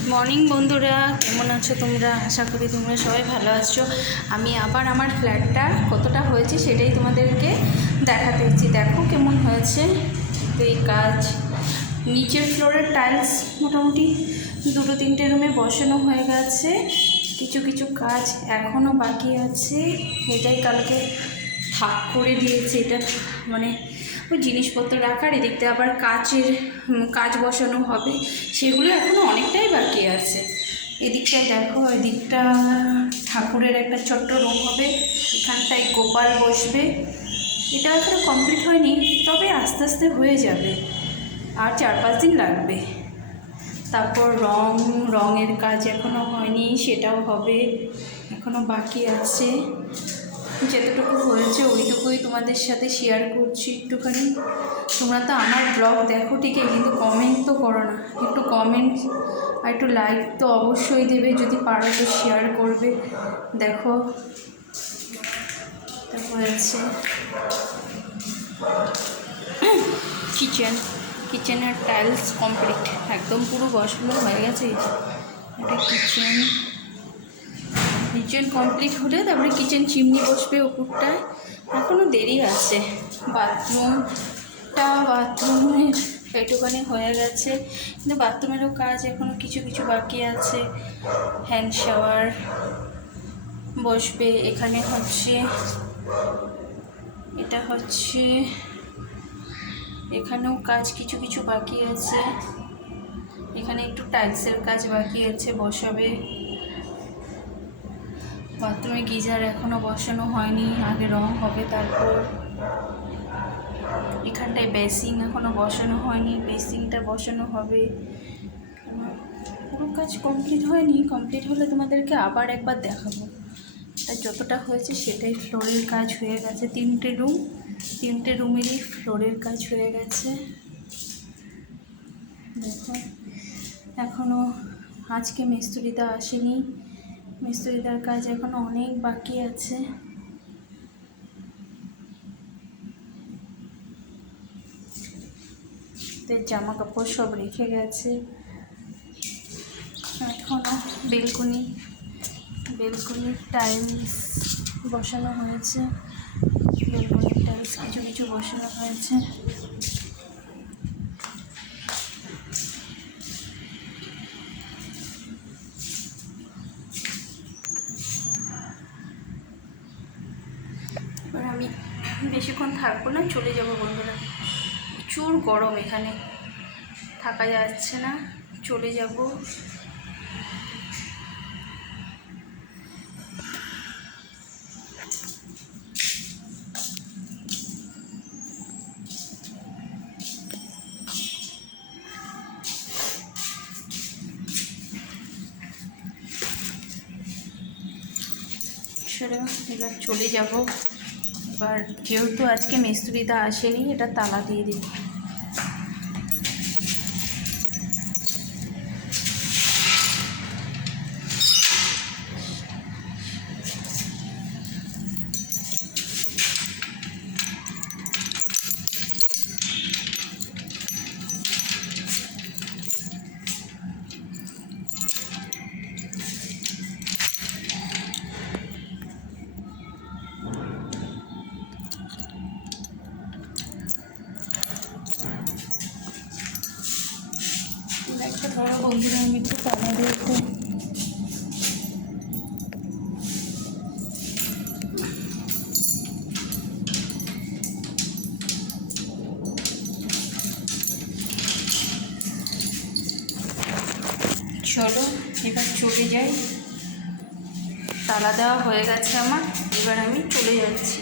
Good morning বন্ধুরা, কেমন আছো তোমরা? আশা করি তোমরা সবাই ভালো আছো। আমি আবার আমার ফ্ল্যাটটা কতটা হয়েছে সেটাই তোমাদেরকে দেখাতে ইচ্ছি। দেখো কেমন হয়েছে। তো এই কাজ, নিচের ফ্লোরের টাইলস মোটামুটি দুটো তিনটে রুমে বসানো হয়ে গেছে। কিছু কিছু কাজ এখনও বাকি আছে। এটাই কালকে থাক করে দিয়েছে। এটা মানে ওই জিনিসপত্র রাখার, এদিকটা আবার কাজ বসানো হবে, সেগুলো এখনও অনেকটাই বাকি আছে। এদিকটায় দেখো, এদিকটা ঠাকুরের একটা ছোট্ট রুম হবে, এখানটায় গোপাল বসবে। এটা এখনো কমপ্লিট হয়নি, তবে আস্তে আস্তে হয়ে যাবে, আর 4-5 দিন লাগবে। তারপর রঙের কাজ এখনও হয়নি, সেটাও হবে, এখনও বাকি আছে। যতটুকু হয়েছে ওইটুকুই তোমাদের সাথে শেয়ার করছি একটুখানি। তোমরা তো আমার ব্লগ দেখো ঠিকই, কিন্তু কমেন্ট তো করো না। একটু কমেন্ট আর একটু লাইক তো অবশ্যই দেবে, যদি পারো তো শেয়ার করবে। দেখো হয়েছে কিচেনের টাইলস কমপ্লিট, একদম পুরো বসানো হয়ে গেছে। এটা কিচেন কমপ্লিট হলে তারপরে কিচেন চিমনি বসবে ওপরটায়, এখনও দেরি আছে। বাথরুমের এইটুখানি হয়ে গেছে, কিন্তু বাথরুমেরও কাজ এখনও কিছু কিছু বাকি আছে। হ্যান্ড শাওয়ার বসবে, এখানে এখানেও কাজ কিছু কিছু বাকি আছে। এখানে একটু টাইলসের কাজ বাকি আছে, বসাবে। বাথরুমে গিজার এখনও বসানো হয়নি, আগে রং হবে। তারপর এখানটায় বেসিন এখনও বসানো হয়নি, বেসিনটা বসানো হবে। পুরো কাজ কমপ্লিট হয়নি, কমপ্লিট হলে তোমাদেরকে আবার একবার দেখাবো। এটা যতটা হয়েছে সেটাই। ফ্লোরের কাজ হয়ে গেছে, তিনটে রুমেরই ফ্লোরের কাজ হয়ে গেছে। দেখো এখনও আজকে মিস্ত্রিদা আসেনি, মিস্ত্রিদার কাজ এখনও অনেক বাকি আছে। জামা কাপড় সব রেখে গেছে। এখনও বেলকনির টাইলস বসানো হয়েছে, বেলকনির টাইলস কিছু কিছু বসানো হয়েছে। এবার আমি বেশিক্ষণ থাকবো না, চলে যাবো বন্ধুরা। প্রচুর গরম, এখানে থাকা যাচ্ছে না, চলে যাব। এবার চলে যাব। এবার যেহেতু আজকে মিস্ত্রিদা আসেনি, এটা তালা দিয়ে দিই। একটা বড় বন্ধুরা, আমি একটু তালা দিয়েছি। চলো এবার চলে যাই। তালা দেওয়া হয়ে গেছে আমার, এবার আমি চলে যাচ্ছি।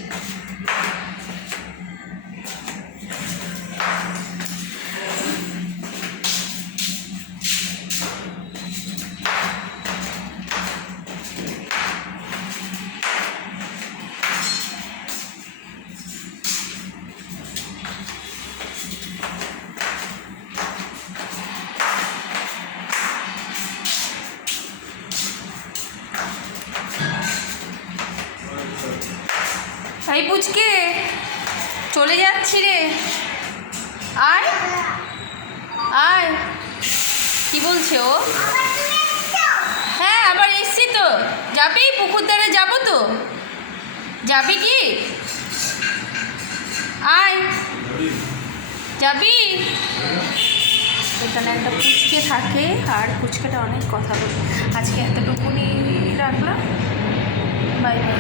এই পুচকে, চলে যাচ্ছি রে, আয় আয়। কি বলছে ও? এসছি তো, যাবি? পুকুর ধারে যাবো তো, যাবি কি? আয়, যাবি? এখানে একটা পুচকে থাকে, আর পুচকেটা অনেক কথা বলে। আজকে এতটুকুনি রাখলাম, বাই বাই।